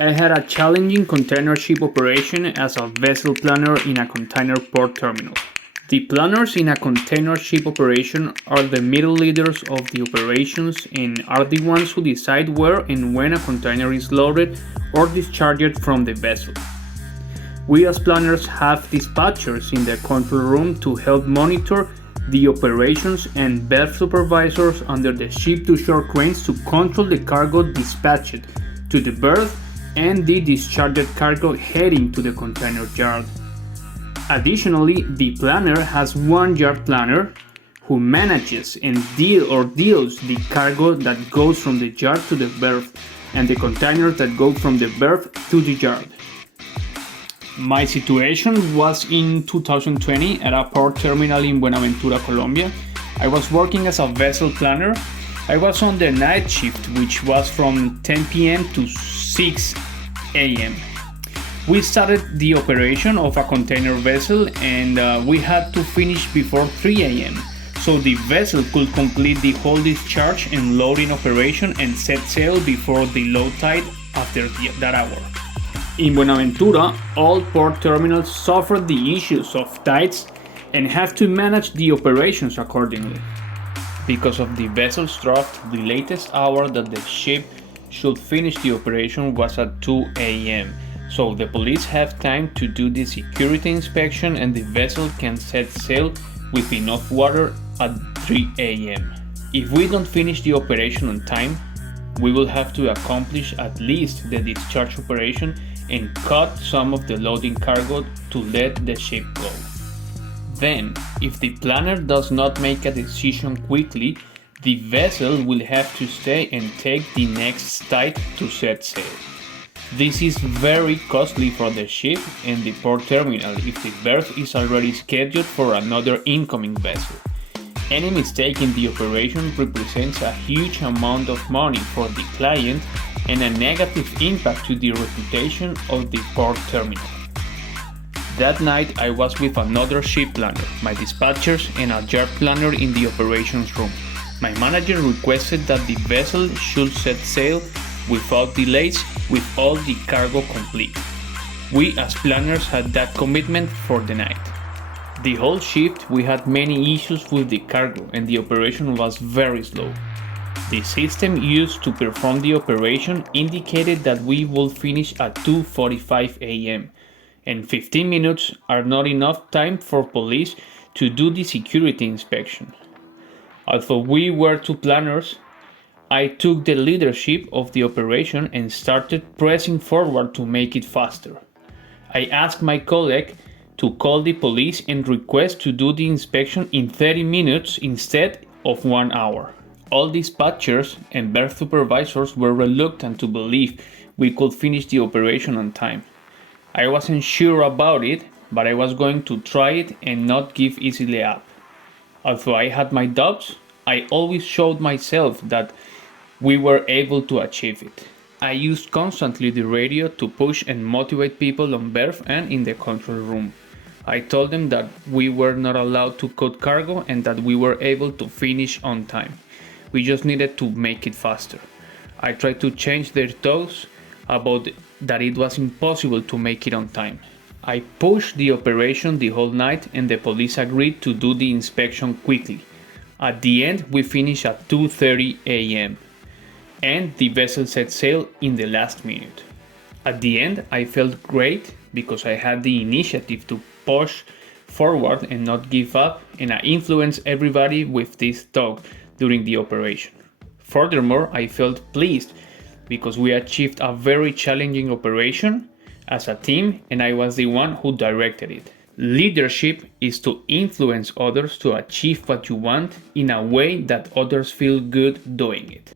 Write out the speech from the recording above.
I had a challenging container ship operation as a vessel planner in a container port terminal. The planners in a container ship operation are the middle leaders of the operations and are the ones who decide where and when a container is loaded or discharged from the vessel. We as planners have dispatchers in the control room to help monitor the operations and berth supervisors under the ship-to-shore cranes to control the cargo dispatched to the berth and the discharged cargo heading to the container yard. Additionally, the planner has one yard planner who manages and deals the cargo that goes from the yard to the berth and the containers that go from the berth to the yard. My situation was in 2020 at a port terminal in Buenaventura, Colombia. I was working as a vessel planner. I was on the night shift, which was from 10 p.m. to 6 a.m. We started the operation of a container vessel and we had to finish before 3 a.m. so the vessel could complete the whole discharge and loading operation and set sail before the low tide after that hour. In Buenaventura, all port terminals suffer the issues of tides and have to manage the operations accordingly. Because of the vessel's draft, the latest hour that the ship should finish the operation was at 2 a.m. So the police have time to do the security inspection and the vessel can set sail with enough water at 3 a.m. If we don't finish the operation on time, we will have to accomplish at least the discharge operation and cut some of the loading cargo to let the ship go. Then, if the planner does not make a decision quickly, the vessel will have to stay and take the next tide to set sail. This is very costly for the ship and the port terminal if the berth is already scheduled for another incoming vessel. Any mistake in the operation represents a huge amount of money for the client and a negative impact to the reputation of the port terminal. That night I was with another ship planner, my dispatchers, and a yard planner in the operations room. My manager requested that the vessel should set sail without delays with all the cargo complete. We as planners had that commitment for the night. The whole shift we had many issues with the cargo and the operation was very slow. The system used to perform the operation indicated that we would finish at 2:45 a.m. and 15 minutes are not enough time for police to do the security inspection. Although we were two planners, I took the leadership of the operation and started pressing forward to make it faster. I asked my colleague to call the police and request to do the inspection in 30 minutes instead of 1 hour. All dispatchers and berth supervisors were reluctant to believe we could finish the operation on time. I wasn't sure about it, but I was going to try it and not give easily up. Although I had my doubts, I always showed myself that we were able to achieve it. I used constantly the radio to push and motivate people on berth and in the control room. I told them that we were not allowed to cut cargo and that we were able to finish on time. We just needed to make it faster. I tried to change their thoughts about that it was impossible to make it on time. I pushed the operation the whole night and the police agreed to do the inspection quickly. At the end, we finished at 2:30 a.m. and the vessel set sail in the last minute. At the end, I felt great because I had the initiative to push forward and not give up, and I influenced everybody with this talk during the operation. Furthermore, I felt pleased because we achieved a very challenging operation as a team and I was the one who directed it. Leadership is to influence others to achieve what you want in a way that others feel good doing it.